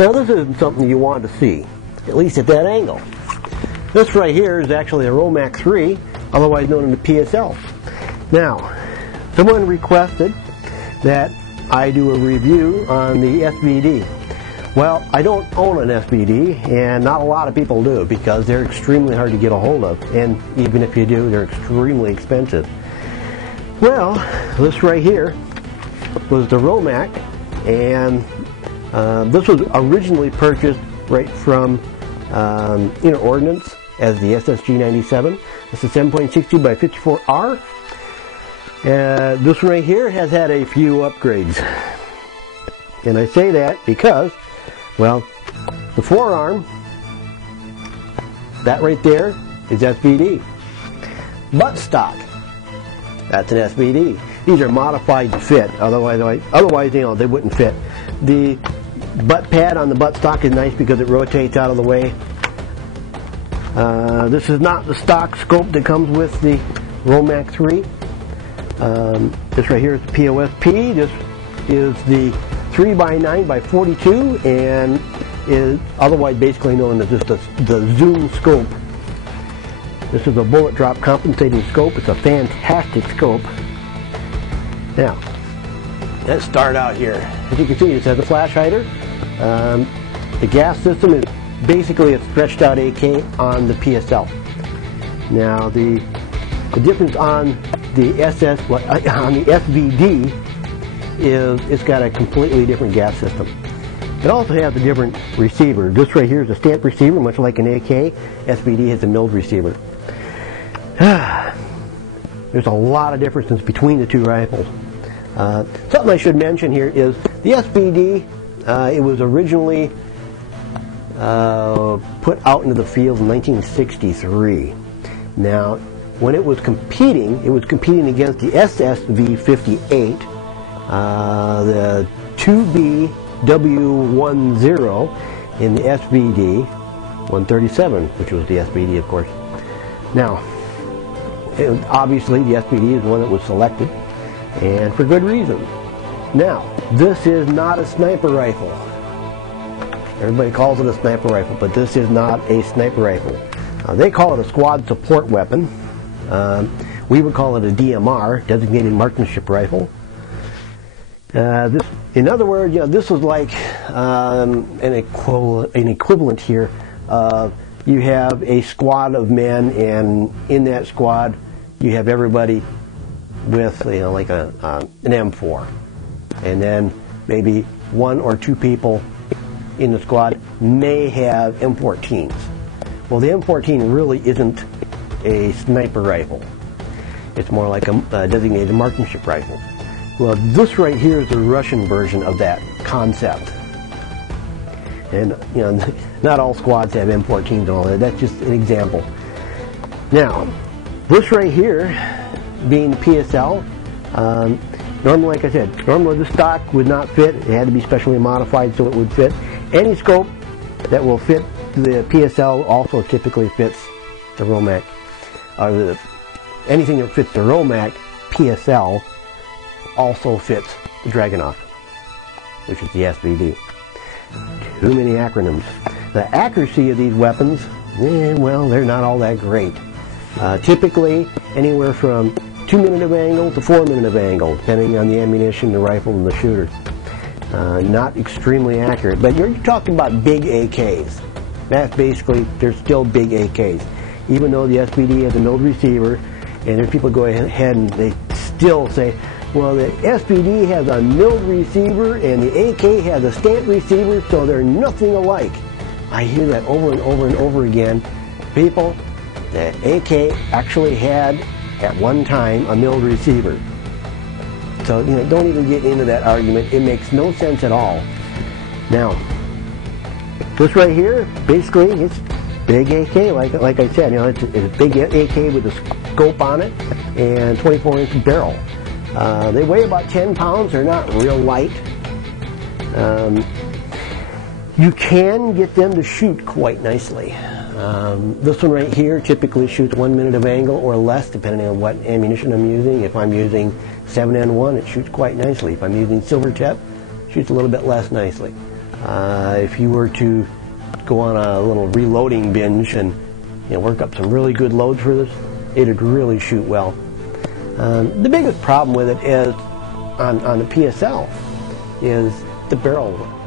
Now this isn't something you want to see, at least at that angle. This right here is actually a ROMAK III, otherwise known as the PSL. Now, someone requested that I do a review on the SVD. Well, I don't own an SVD, and not a lot of people do, because they're extremely hard to get a hold of, and even if you do, they're extremely expensive. Well, this right here was the ROMAK, and this was originally purchased right from Inner Ordnance as the SSG-97. This is 7.62 by 54R. This one right here has had a few upgrades. And I say that because, well, the forearm, that right there is SVD. Buttstock, that's an SVD. These are modified to fit, otherwise you know, they wouldn't fit. The butt pad on the buttstock is nice because it rotates out of the way. This is not the stock scope that comes with the ROMAK III. This right here is the POSP. This is the 3x9x42 and is otherwise basically known as just the zoom scope. This is a bullet drop compensating scope. It's a fantastic scope. Now, let's start out here. As you can see, it has a flash hider. The gas system is basically a stretched out AK on the PSL. Now, the difference on the SVD is it's got a completely different gas system. It also has a different receiver. This right here is a stamped receiver, much like an AK. SVD has a milled receiver. There's a lot of differences between the two rifles. Something I should mention here is the SVD, it was originally put out into the field in 1963. Now, when it was competing against the SSV-58, the 2BW10 in the SVD-137, which was the SVD, of course. Now, obviously the SVD is the one that was selected, and for good reason. Now, this is not a sniper rifle. Everybody calls it a sniper rifle, but this is not a sniper rifle. They call it a squad support weapon. We would call it a DMR, designated marksmanship rifle. In other words, you know, this was like an equivalent here. You have a squad of men, and in that squad, you have everybody with, you know, like an M4, and then maybe one or two people in the squad may have M14s. Well, the M14 really isn't a sniper rifle. It's more like a designated marksmanship rifle. Well, this right here is the Russian version of that concept. And, you know, not all squads have M14s and all that. That's just an example. Now, this right here, being the PSL, normally, like I said, normally the stock would not fit. It had to be specially modified so it would fit. Any scope that will fit the PSL also typically fits the ROMAK. Anything that fits the ROMAK PSL also fits the dragonov, which is the SVD. Too many acronyms. The accuracy of these weapons, well, they're not all that great. Typically, anywhere from 2 minutes of angle to 4 minutes of angle, depending on the ammunition, the rifle, and the shooter. Not extremely accurate, but you're talking about big AKs. That's basically, they're still big AKs. Even though the SVD has a milled receiver, and there's people go ahead and they still say, well, the SVD has a milled receiver and the AK has a stamped receiver, so they're nothing alike. I hear that over and over and over again. People, the AK actually had, at one time, a milled receiver. So, you know, don't even get into that argument. It makes no sense at all. Now, this right here, basically, it's big AK, like I said. You know, it's a big AK with a scope on it and 24-inch barrel. They weigh about 10 pounds. They're not real light. You can get them to shoot quite nicely. This one right here typically shoots 1 minute of angle or less, depending on what ammunition I'm using. If I'm using 7N1, it shoots quite nicely. If I'm using Silver Tip, it shoots a little bit less nicely. If you were to go on a little reloading binge and work up some really good loads for this, it'd really shoot well. The biggest problem with it is on the PSL is the barrel width.